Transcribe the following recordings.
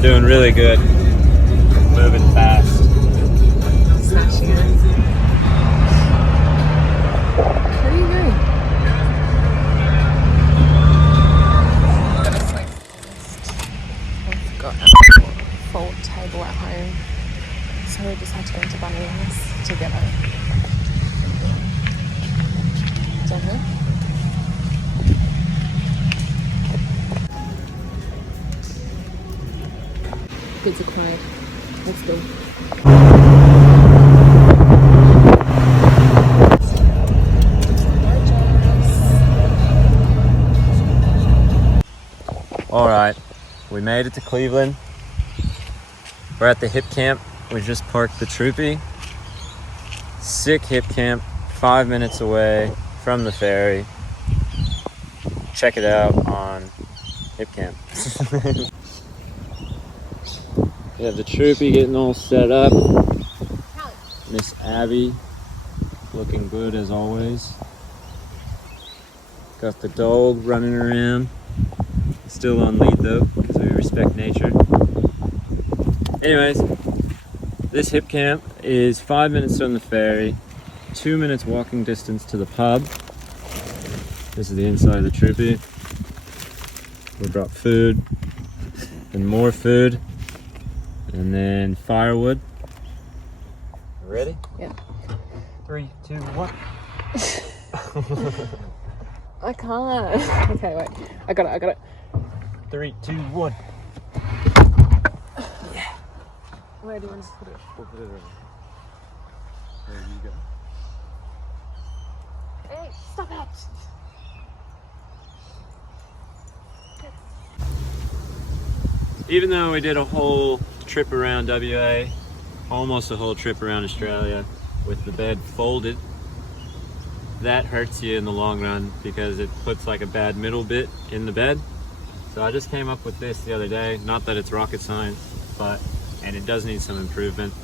We're doing really good. Moving fast. Smashing it. Where are you going? I've got a full table at home, so we just had to go into Bunnings to get a dinner. Kids are quiet. Let's go. Alright, we made it to Cleveland. We're at the hip camp. We just parked the Troopy. Sick hip camp, 5 minutes away from the ferry. Check it out on hip camp. We have the Troopy getting all set up. Miss Abby looking good as always. Got the dog running around. Still on lead though, because we respect nature. Anyways, this hip camp is 5 minutes from the ferry, 2 minutes walking distance to the pub. This is the inside of the Troopy. We brought food and more food, and then firewood. Ready? Yeah. 3, 2, 1. I can't. Okay, wait. I got it. 3, 2, 1. Yeah. Where do you want to put it? We'll put it over. There you go. Hey, stop it! Even though we did a whole trip around WA, almost a whole trip around Australia with the bed folded, that hurts you in the long run because it puts like a bad middle bit in the bed. So I just came up with this the other day. Not that it's rocket science, and it does need some improvement.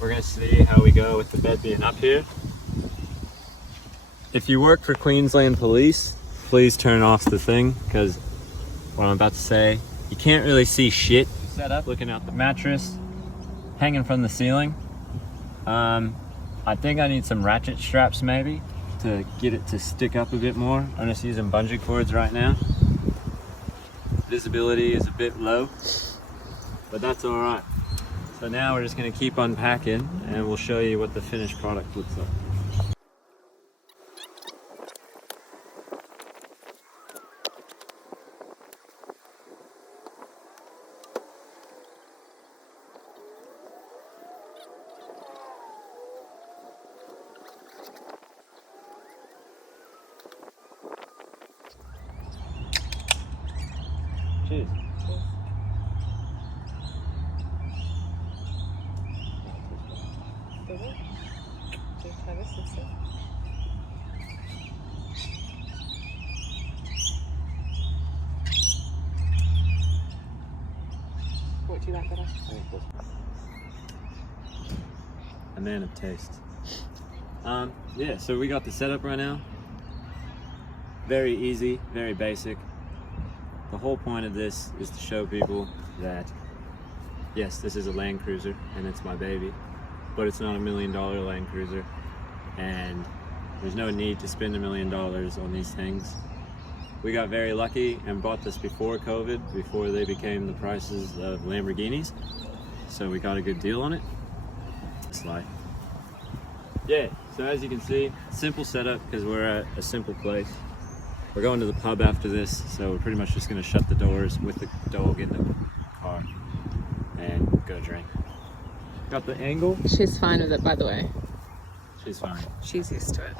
We're gonna see how we go with the bed being up here. If you work for Queensland Police, please turn off the thing, because what I'm about to say, you can't really see shit. Set up, looking out the mattress, hanging from the ceiling. I think I need some ratchet straps maybe to get it to stick up a bit more. I'm just using bungee cords right now. Visibility is a bit low, but that's all right. So now we're just gonna keep unpacking and we'll show you what the finished product looks like. Cheers. Does it? Do you try this instead? What do you like better? A man of taste. Yeah, so we got the setup right now. Very easy, very basic. The whole point of this is to show people that, yes, this is a Land Cruiser and it's my baby, but it's not $1 million Land Cruiser, and there's no need to spend $1 million on these things. We got very lucky and bought this before COVID, before they became the prices of Lamborghinis, so we got a good deal on it. Slide. Yeah, so as you can see, simple setup because we're at a simple place. We're going to the pub after this, so we're pretty much just going to shut the doors with the dog in the car and go drink. Got the angle. She's fine with it, by the way. She's fine. She's used to it.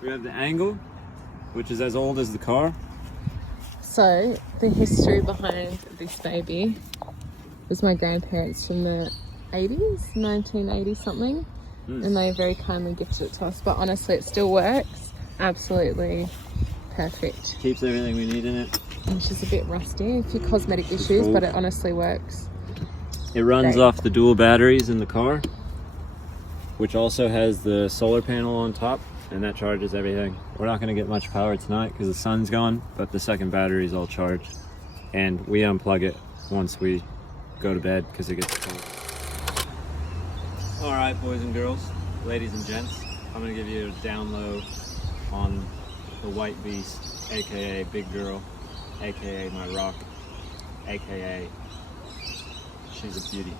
We have the angle, which is as old as the car. So, the history behind this baby was my grandparents from the 80s, 1980 something, and they very kindly gifted it to us. But honestly, it still works. Absolutely perfect. Keeps everything we need in it. And she's a bit rusty, a few cosmetic issues, but it honestly works. It runs Great. off the dual batteries in the car, which also has the solar panel on top, and that charges everything. We're not going to get much power tonight because the sun's gone, but the second battery is all charged, and we unplug it once we go to bed because it gets cold. All right, boys and girls, ladies and gents, I'm gonna give you a down low on the white beast, aka big girl, aka my rock, aka she's a beauty.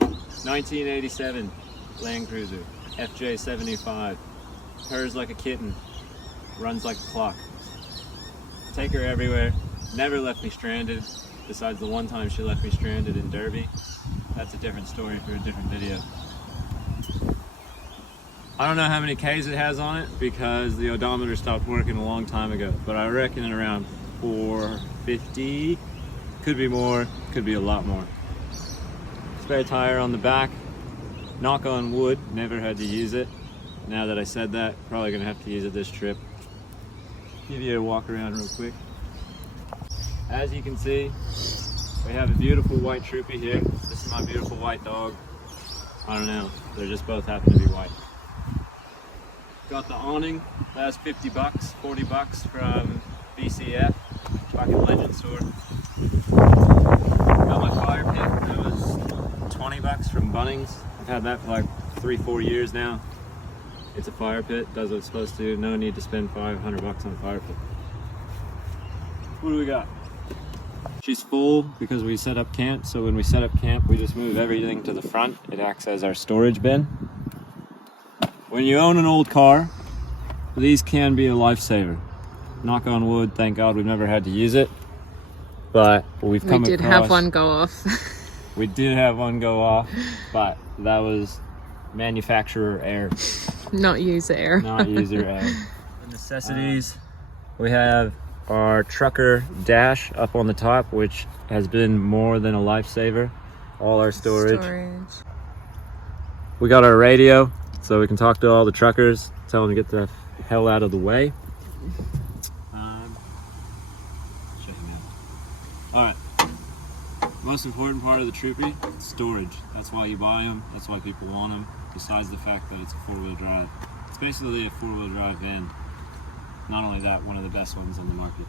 1987 Land Cruiser, FJ75, purrs like a kitten, runs like a clock. Take her everywhere, never left me stranded, besides the one time she left me stranded in Derby. That's a different story for a different video. I don't know how many Ks it has on it because the odometer stopped working a long time ago, but I reckon at around 450, could be more, could be a lot more. Spare tire on the back, knock on wood, never had to use it. Now that I said that, probably gonna have to use it this trip. Give you a walk around real quick. As you can see, we have a beautiful white troopy here. This is my beautiful white dog. I don't know, they just both happen to be white. Got the awning, that's 50 bucks, 40 bucks from BCF, Bucket Legend Store. Got my fire pit, that was 20 bucks from Bunnings. I've had that for like 3-4 years now. It's a fire pit, does what it's supposed to. No need to spend 500 bucks on a fire pit. What do we got? She's full because we set up camp, so when we set up camp, we just move everything to the front. It acts as our storage bin. When you own an old car, these can be a lifesaver. Knock on wood, thank God we've never had to use it. But we've come across... We did have one go off. We did have one go off, but that was manufacturer error. Not user error. Not user error. The necessities, we have our trucker dash up on the top, which has been more than a lifesaver. All our storage. We got our radio, so we can talk to all the truckers, tell them to get the hell out of the way. All right. Most important part of the Troopy, storage. That's why you buy them. That's why people want them. Besides the fact that it's a 4-wheel drive. It's basically a 4-wheel drive van. Not only that, one of the best ones on the market.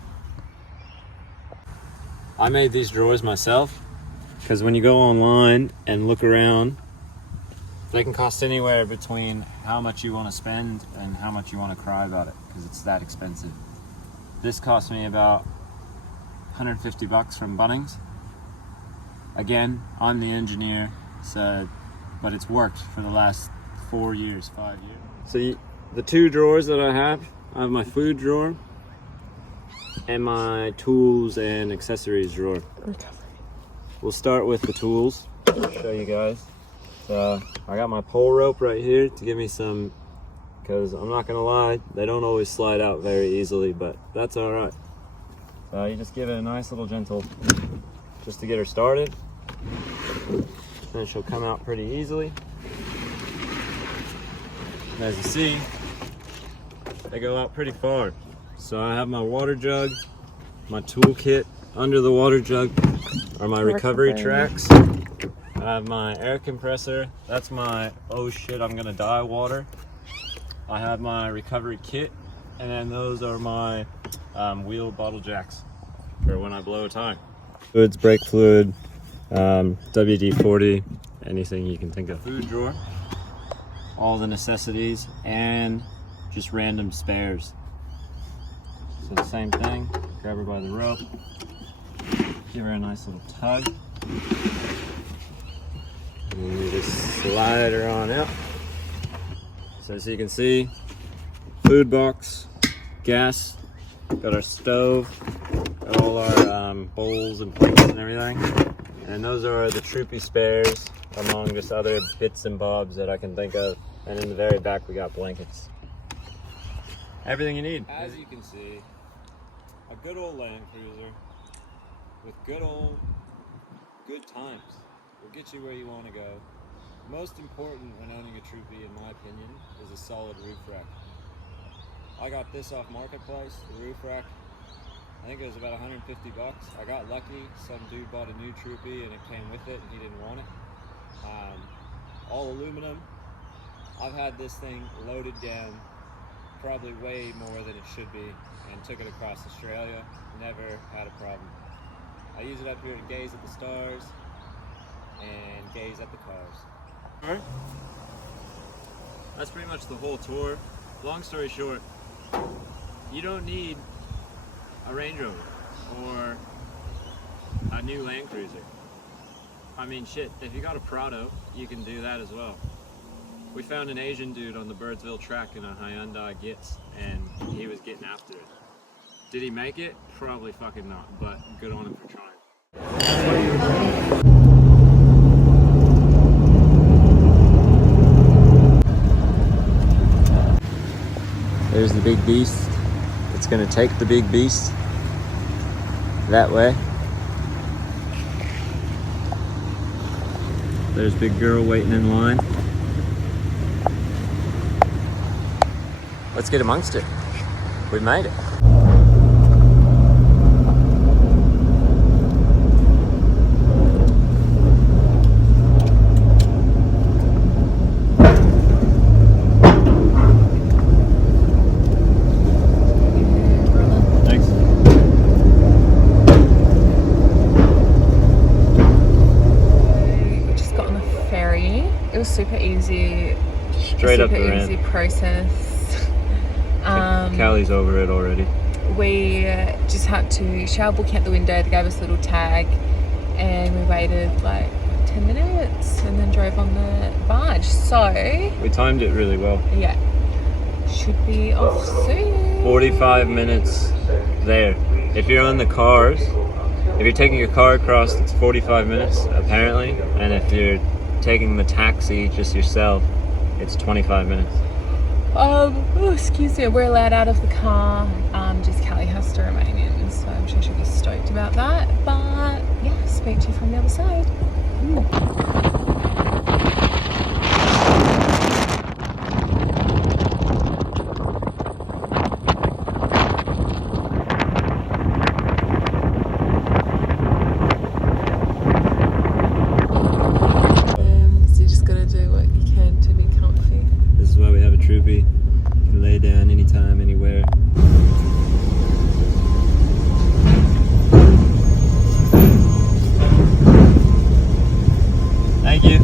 I made these drawers myself because when you go online and look around, they can cost anywhere between how much you want to spend and how much you want to cry about it because it's that expensive. This cost me about 150 bucks from Bunnings. Again, I'm the engineer, so, but it's worked for the last 4 years, 5 years. So the two drawers that I have my food drawer and my tools and accessories drawer. We'll start with the tools. I'll show you guys. So I got my pole rope right here to give me some, because I'm not gonna lie, they don't always slide out very easily, but that's all right. So you just give it a nice little gentle, just to get her started. Then she'll come out pretty easily. And as you see, they go out pretty far. So I have my water jug, my toolkit. Under the water jug are my recovery tracks. I have my air compressor. That's my oh shit I'm gonna die water. I have my recovery kit, and then those are my wheel bottle jacks for when I blow a tire. Fluids, brake fluid, WD-40, anything you can think of. Food drawer, all the necessities, and just random spares. So the same thing, grab her by the rope, give her a nice little tug, and you just slide her on out. So as you can see, food box, gas, got our stove, got all our bowls and plates and everything. And those are the Troopy spares, among just other bits and bobs that I can think of. And in the very back we got blankets. Everything you need. As you can see, a good old Land Cruiser with good times will get you where you want to go. Most important when owning a Troopy, in my opinion, is a solid roof rack. I got this off Marketplace, the roof rack. I think it was about 150 bucks. I got lucky. Some dude bought a new Troopy and it came with it and he didn't want it. All aluminum. I've had this thing loaded down probably way more than it should be and took it across Australia. Never had a problem. I use it up here to gaze at the stars and gaze at the cars. That's pretty much the whole tour. Long story short, you don't need a Range Rover or a new Land Cruiser. I mean, shit, if you got a Prado, you can do that as well. We found an Asian dude on the Birdsville track in a Hyundai Gitz, and he was getting after it. Did he make it? Probably fucking not, but good on him for trying. There's the big beast. It's gonna take the big beast that way. There's big girl waiting in line. Let's get amongst it. We made it. It was super easy. Straight up the ramp. Super easy process. Callie's over it already. We just had to shower book out the window. They gave us a little tag, and we waited like 10 minutes, and then drove on the barge. So we timed it really well. Yeah, should be off soon. 45 minutes there. If you're on the cars, if you're taking your car across, it's 45 minutes apparently, and if you're taking the taxi just yourself, it's 25 minutes. Oh, excuse me, we're allowed out of the car, just Callie has to remain in, so I'm sure she'll be stoked about that, but yeah, speak to you from the other side. Troopy. You can lay down anytime, anywhere. Thank you.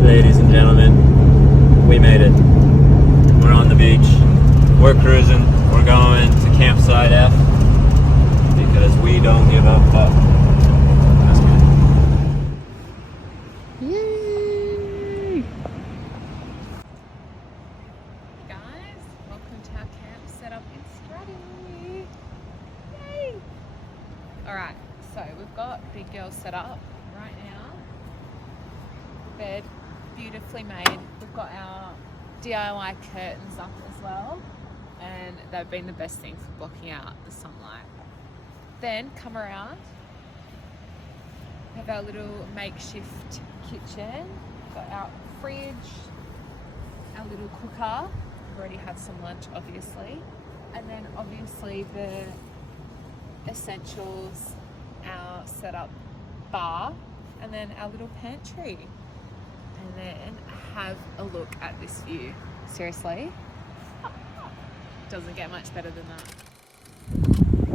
Ladies and gentlemen, we made it. We're on the beach. We're cruising. We're going to campsite F because we don't give a fuck. That's good. Yay! Guys, welcome to our camp set up in Stradbroke. Yay! Alright, so we've got Big Girl set up right now. Bed. Beautifully made. We've got our DIY curtains up as well, and they've been the best thing for blocking out the sunlight. Then come around, have our little makeshift kitchen, got our fridge, our little cooker. We've already had some lunch obviously, and then obviously the essentials, our setup bar, and then our little pantry. And then have a look at this view. Seriously, doesn't get much better than that.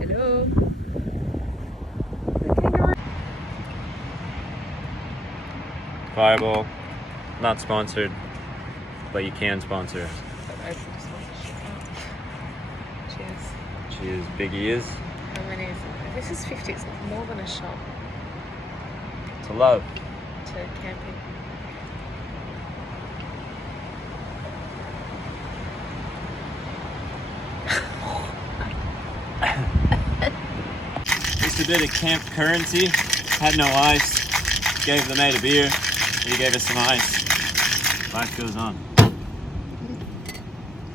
Hello. Fireball, not sponsored, but you can sponsor us. Cheers. Cheers, big ears. How many is it? This is 50. It's more than a shot. To love. To camping. Just a bit of camp currency. Had no ice. gave the mate a beer. He gave us some ice. Life goes on.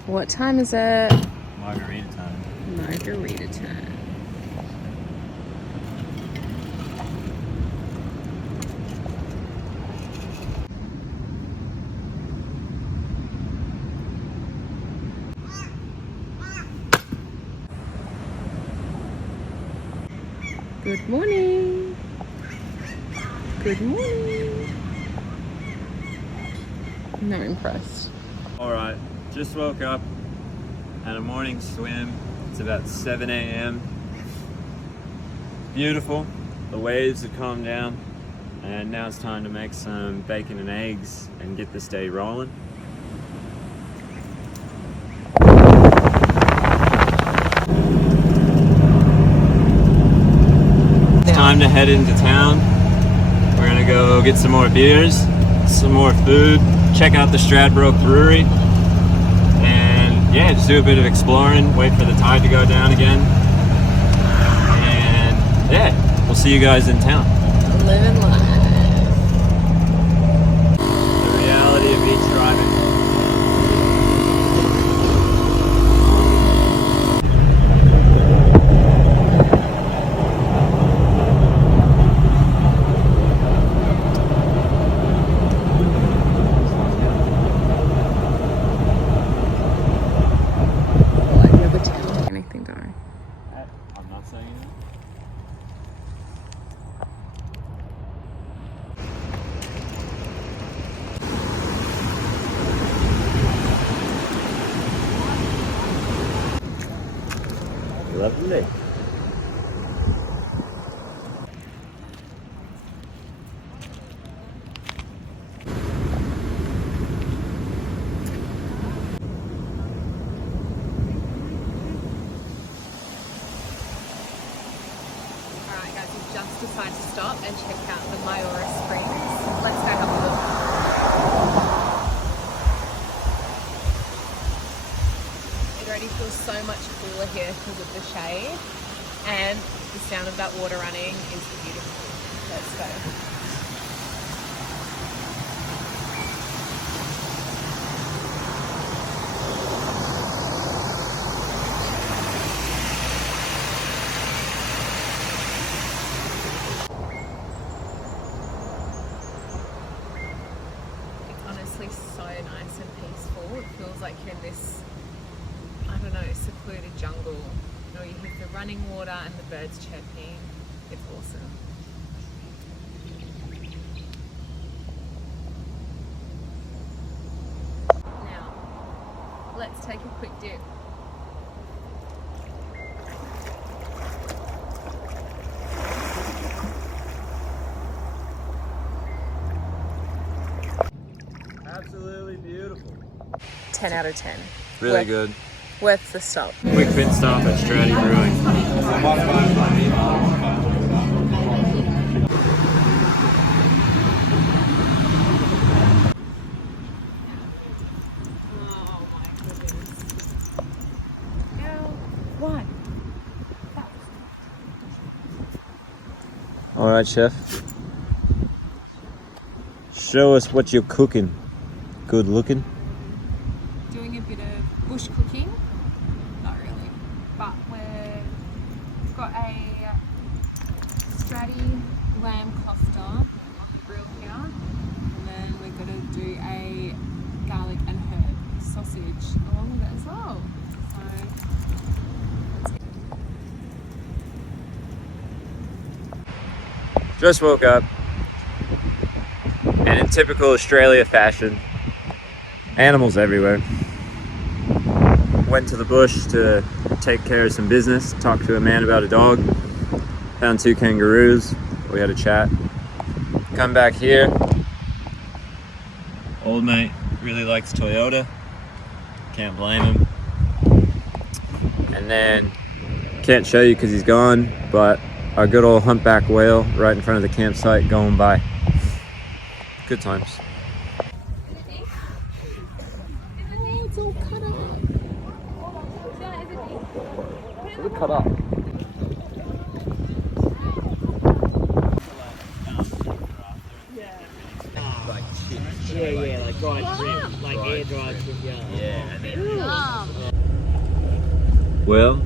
What time is it? Margarita time. Margarita time. Good morning. Good morning. I'm not impressed. Alright, just woke up, had a morning swim. It's about 7 a.m. Beautiful. The waves have calmed down, and now it's time to make some bacon and eggs and get this day rolling. It's time to head into town. We're gonna go get some more beers, some more food, check out the Stradbroke Brewery, and yeah, just do a bit of exploring, wait for the tide to go down again, and yeah, we'll see you guys in town. Living life. The reality of beach driving. Anything, don't I? I'm not saying that. Lovely. Alright guys, we've just decided to stop and check out the Mayora Springs. Let's go have a look. It already feels so much cooler here because of the shade, and the sound of that water running is beautiful. Let's go. So nice and peaceful. It feels like you're in this, I don't know, secluded jungle. You know, you hear the running water and the birds chirping. It's awesome. Now, let's take a quick dip. Absolutely beautiful. 10 out of 10. Really good. Worth the stop. Quick pit stop at Stradbroke Brewing. Oh my goodness. Girl, what? Alright, chef. Show us what you're cooking. Good looking. Doing a bit of bush cooking. Not really. But we've got a Straddy lamb cluster on the grill here. And then we're going to do a garlic and herb sausage along with it as well. So Just woke up. And in typical Australia fashion, animals everywhere. Went to the bush to take care of some business, talked to a man about a dog, found 2 kangaroos, we had a chat. Come back here, old mate really likes Toyota, can't blame him. And then, can't show you because he's gone, but our good old humpback whale right in front of the campsite going by. Good times. it's all cut up. It's cut up. Well,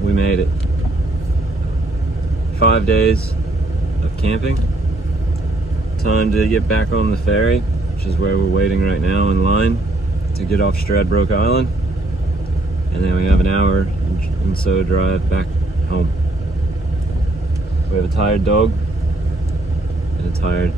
we made it. 5 days of camping. Time to get back on the ferry, which is where we're waiting right now in line to get off Stradbroke Island. And then we have an hour and so drive back home. We have a tired dog and a tired